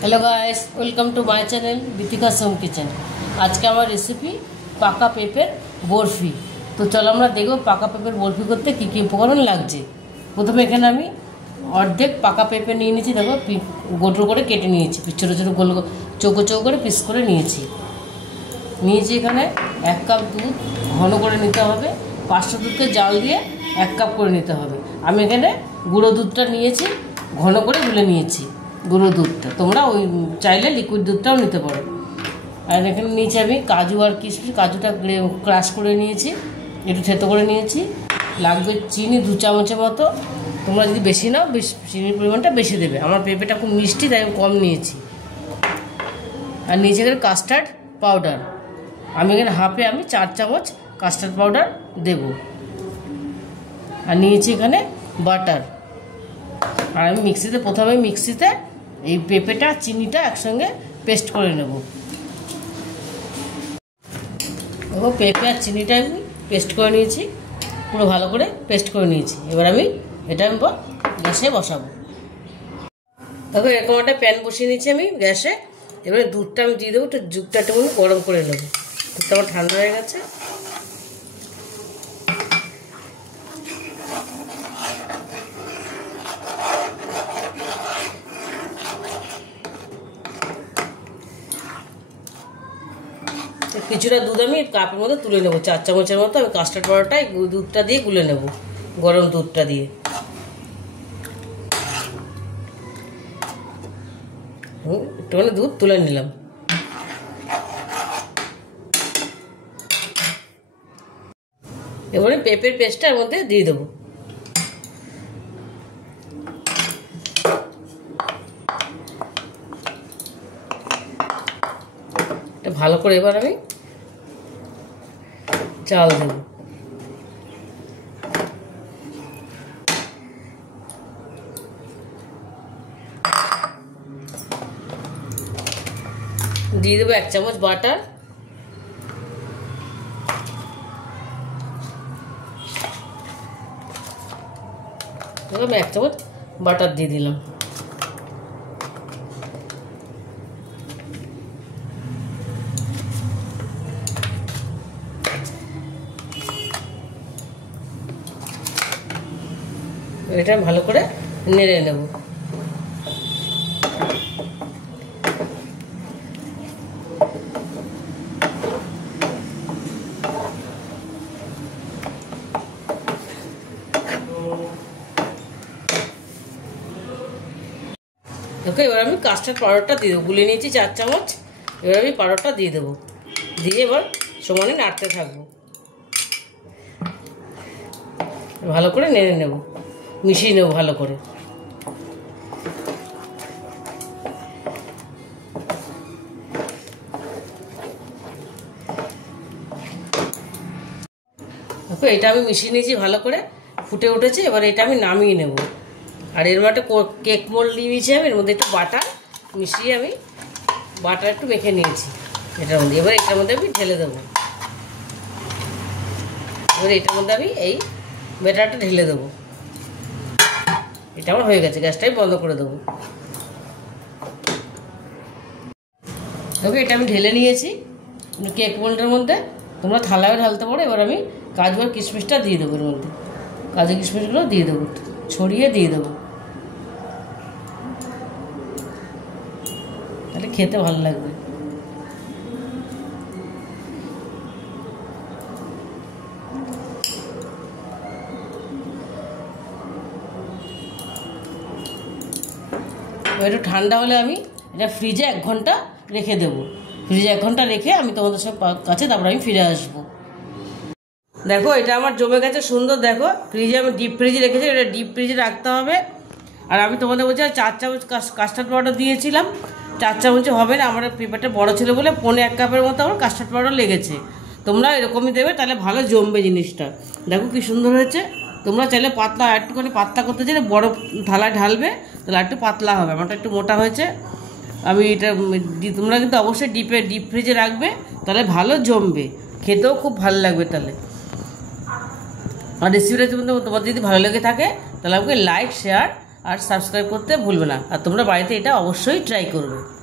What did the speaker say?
Hello guys, welcome to my channel Deepika Som kitchen. आज के हमार रेसिपि पाका पेपर बरफी। तो चलो আমরা দেখব পাকা পেঁপের বরফি করতে কি কি উপকরণ লাগছে। প্রথমে এখানে আমি অর্ধেক পাকা পেঁপে নিয়ে নিয়েছি, দেখো গোল করে কেটে নিয়েছি, ছোট ছোট গোল চৌকো চৌকো করে পিস করে নিয়েছি। এখানে 1 কাপ দুধ ঘন করে নিতে হবে, 500 দুধকে জাল দিয়ে 1 কাপ করে নিতে হবে। আমি এখানে গুঁড়ো দুধটা নিয়েছি, ঘন করে গুলে নিয়েছি গুঁড়ো দুধটা, তোমরা ওই চাইলে লিকুইড দুধটাও নিতে পারো। আর এখানে নিয়েছি আমি কাজু আর কিশমিশ, কাজুটা ক্রাশ করে নিয়েছি, একটু থেতো করে নিয়েছি। লাগবে চিনি 2 চামচের মতো, তোমরা যদি বেশি নাও চিনির পরিমাণটা বেশি দেবে। আমার পেঁপেটা খুব মিষ্টি তাই আমি কম নিয়েছি। আর নিয়েছি এখানে কাস্টার্ড পাউডার, আমি এখানে হাফে 4 চামচ কাস্টার্ড পাউডার দেব। আর নিয়েছি এখানে বাটার। আর আমি প্রথমে মিক্সিতে এই পেঁপেটা চিনিটা একসঙ্গে পেস্ট করে নেব। দেখো পেঁপে আর চিনিটা আমি পেস্ট করে নিয়েছি, পুরো ভালো করে পেস্ট করে নিয়েছি। এবার এটা গ্যাসে বসাবো। দেখো এরকম একটা প্যান বসিয়ে নিয়েছি আমি গ্যাসে। এবারে দুধটা আমি দিয়ে দেবো, দুধটা একটু গরম করে নেবো। দুধটা আমার ঠান্ডা হয়ে গেছে। কিছুটা দুধ আমি কাপের মধ্যে তুলে নেবো, 4 চামচের মতো। আমি কাস্টার্ড পাউডারটা দুধটা দিয়ে গুলে নেব, গরম দুধটা দিয়ে। একটুখানি দুধ তুলে নিলাম। এবারে পেঁপের পেস্টটা এর মধ্যে দিয়ে দেবো। ভালো করে এবার আমি চাল দেব। দিয়ে দেবো 1 চামচ বাটার। আমি 1 চামচ বাটার দিয়ে দিলাম। এটা ভালো করে নেড়ে নেব। দেখো এবার আমি কাস্টার্ড পাউডারটা দিয়ে দেবো, গুলে নিয়েছি 4 চামচ। এবার আমি পাউডারটা দিয়ে দেবো, দিয়ে এবার সমানে নাড়তে থাকবো। ভালো করে নেড়ে নেব, মিশিয়ে নেব ভালো করে। দেখো এটা আমি মিশিয়ে নিয়েছি, ভালো করে ফুটে উঠেছে। এবার এটা আমি নামিয়ে নেব। আর এর মধ্যে কেক মোল্ড নিয়েছি আমি, এর মধ্যে একটু বাটার মিশিয়ে আমি বাটার একটু মেখে নিয়েছি এটার মধ্যে। এবার এটার মধ্যে আমি ঢেলে দেবো। এবার এটার মধ্যে আমি এই ব্যাটারটা ঢেলে দেবো। এটা আমার হয়ে গেছে, গ্যাসটাই বন্ধ করে দেবো। দেখো এটা আমি ঢেলে নিয়েছি কেক মোল্ডের মধ্যে, তোমরা থালায় ঢালতে পারো। এবার আমি কাজু আর কিশমিশটা দিয়ে দেবো, এর মধ্যে কাজু কিশমিশগুলো দিয়ে দেবো, ছড়িয়ে দিয়ে দেবো, তাহলে খেতে ভালো লাগবে। একটু ঠান্ডা হলে আমি এটা ফ্রিজে 1 ঘন্টা রেখে দেবো। ফ্রিজে 1 ঘন্টা রেখে আমি তোমাদের কাছে তারপর আমি ফিরে আসবো। দেখো এটা আমার জমে গেছে সুন্দর। দেখো ফ্রিজে আমি ডিপ ফ্রিজে রেখেছি, এটা ডিপ ফ্রিজে রাখতে হবে। আর আমি তোমাদের বলছি 4 চামচ কাস্টার্ড পাউডার দিয়েছিলাম, 4 চামচে হবে না, আমার পেঁপেটা বড় ছিল বলে 1.25 কাপের মতো আমার কাস্টার্ড পাউডার লেগেছে। তোমরা এরকমই দেবে, তাহলে ভালো জমবে জিনিসটা। দেখো কি সুন্দর হয়েছে। তোমরা চাইলে পাতলা একটুখানি পাতলা করতে চাইলে বড় থালায় ঢালবে, তাহলে একটু পাতলা হবে। আমারটা একটু মোটা হয়েছে। আমি এটা তোমরা কিন্তু অবশ্যই ডিপ ফ্রিজে রাখবে, তাহলে ভালো জমবে, খেতেও খুব ভালো লাগবে। তাহলে আর রেসিপিটা তোমাদের যদি ভালো লেগে থাকে তাহলে আমাকে লাইক শেয়ার আর সাবস্ক্রাইব করতে ভুলবে না। আর তোমরা বাড়িতে এটা অবশ্যই ট্রাই করবে।